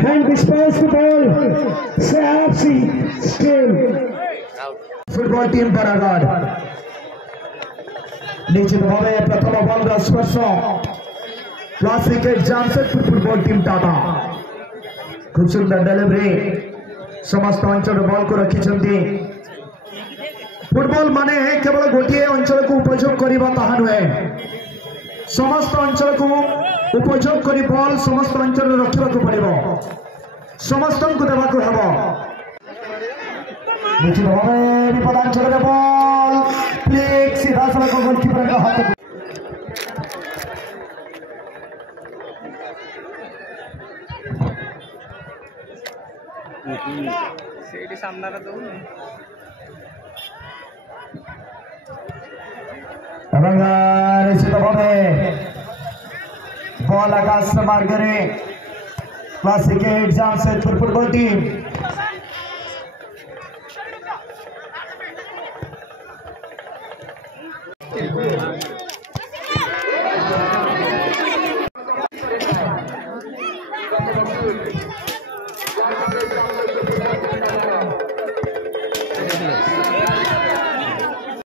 and disposed the ball. CFC still. Football team Paragon. निश्चित भावे प्रथम ball स्पर्श classic Jamshedpur football team Tata खूब सुंदर डेलीवरी समस्त अंचल बॉल को रखिछंती फुटबॉल माने केवल गोटे अंचल को उपयोग करबा ताहा नुहे समस्त अंचल को उपयोग करी बॉल समस्त अंचल रखिबा को पड़िबो समस्त को देबा को हबो निश्चित भावे विपदांचल रे बॉल प्लेक सीधा सड़क गोलकीपर का हाथ ସେଇଠି ସାମ୍ନାରେ ଦଉନି ଏବଂ ନିଶ୍ଚିତ ଭାବେ ବଲ୍ ଆକାଶ ମାର୍ଗରେ କ୍ଲାସିକ୍ ଜାମଶେଦପୁର ଫୁଟବଲ ଟିମ୍